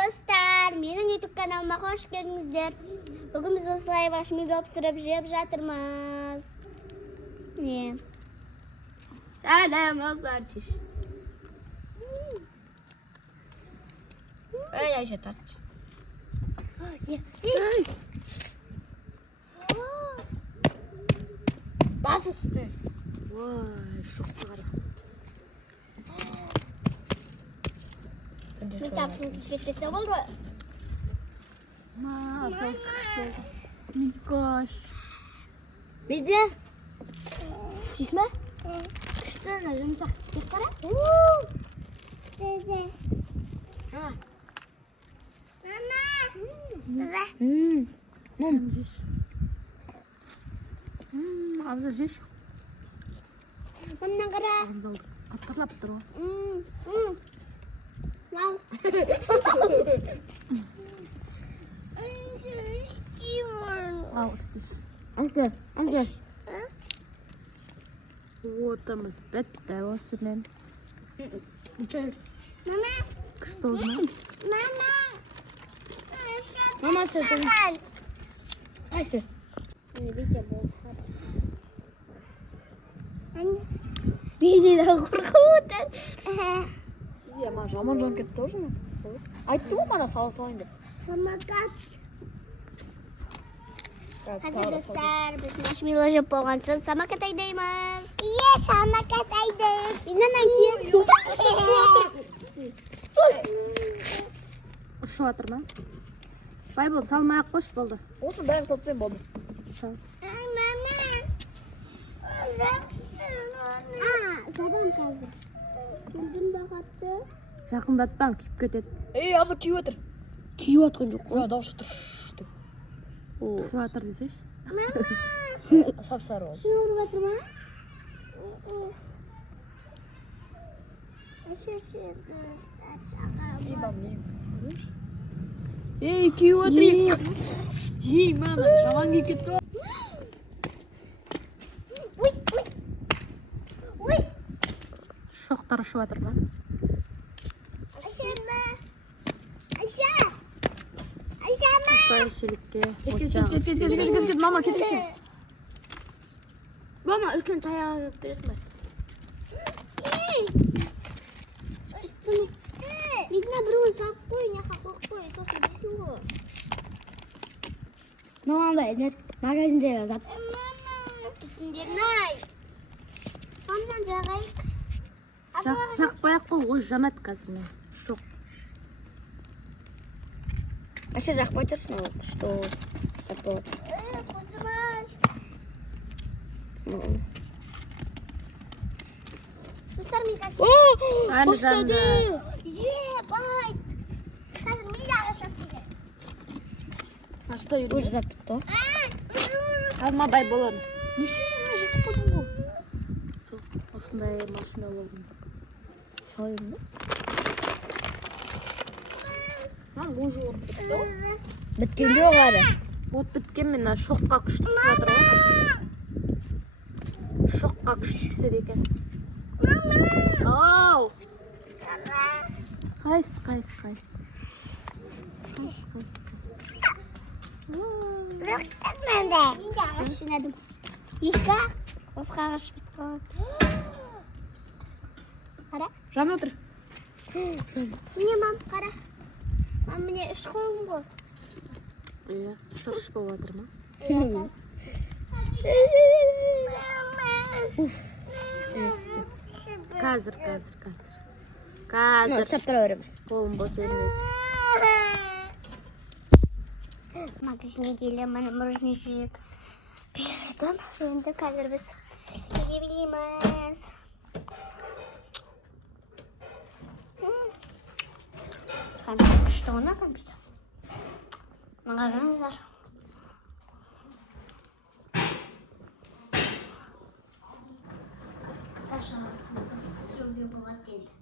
достар, менің YouTube каналыма қош келдіңіздер. Бүгін біз осылай маршмеллоу пісіріп жеп жатырмыз. Не? Сәлем достар. Ей, Айша, тарт. Бас үсті. Вай, шоқты қара. Мен тапсың кетпесе болды. Микош. Беде? Письма? Күшті, жұмсақ. Кеп қара? Беде. Мама. Мам, жеш. Абзал жеш. Мамнан қара. Абзал қатқарлап тұр ғой. Мам. Ал, істеш. Әңгі. Отымыз бітті осымен. Мама. Күшті oldu mu? Мама. Мама сыртын. Қайсы? Видео болды. Видеодан қорқып отыр. Ма жаман жан кетті тоже ма? Айтты ғой мана сала салайын деп. Самокат. Қазір достар, біз маршмеллоу жеп болған соң самокат айдаймыз. Иә, самокат айдаймыз. Менен айтшы. Ұшып жатыр ма? Бай болды, салмай-ақ қош болды. Осы бәрі сотсай болды. Сал. Жабам қазір. Күлдім бағатты. Жақындатпаң, күйіп кетеді. Ей, абзал күйіп отыр. Күйіп отқан жоқ қой. Дауысы тұр. Пісіп жатыр десеш? Мама. Сап-сары болды. Шын ұрып жатыр ма? Ей, күйіп отыр. Жей, мана, жаман күйіп кетті. Ой. Шоқтар ұшып жатыр ма? Шоқтар шелікке. Кет, мама, кетеші. Мама, үлкен таяқ бересің бай. Видно, біреуін сап қой, неқа қоқ қой, сосын дейсің ғой. Мамандай, нет, магазиндегі зат. Түтіндерін ай. Сондан жағайық. Жақпай-ақ қой, ой, жанат қазір мен. Шоқ. Аша жақпай тұрсын, что так болады. Қозымай. Достар, мен қақи. Қосады. Байт. Қазір мен жағы шап келер. Ашта үйді. Уже зап бітті. Алма бай болады. Неше жетіп қойдың бұл? Осындай машина болдым. Салайын ба? Уже от бітті ғой. Біткен жоқ әрі. От біткен мен шоққа күшті пісіп отыр ғой. Шоққа күшті піседі екен. Ау! Қайсы. Рөктен мәнді. Мен де ағаш жинадым. Екі осқа ағаш біткен. Қара. Жан отыр. Міне, мам, қара. Мам, міне үш қолым ғой. Иә, шырш болып отыр ма? Қазір. Сап тұра өрім. Қолым бос өрмес. Магазинге келемін, мұржны жек бердім. Енді қазір біз неге білеміз. Компьютер күшті ғана компьютер. Қараңыздар. Қашан астын сосын түсіруге болады енді.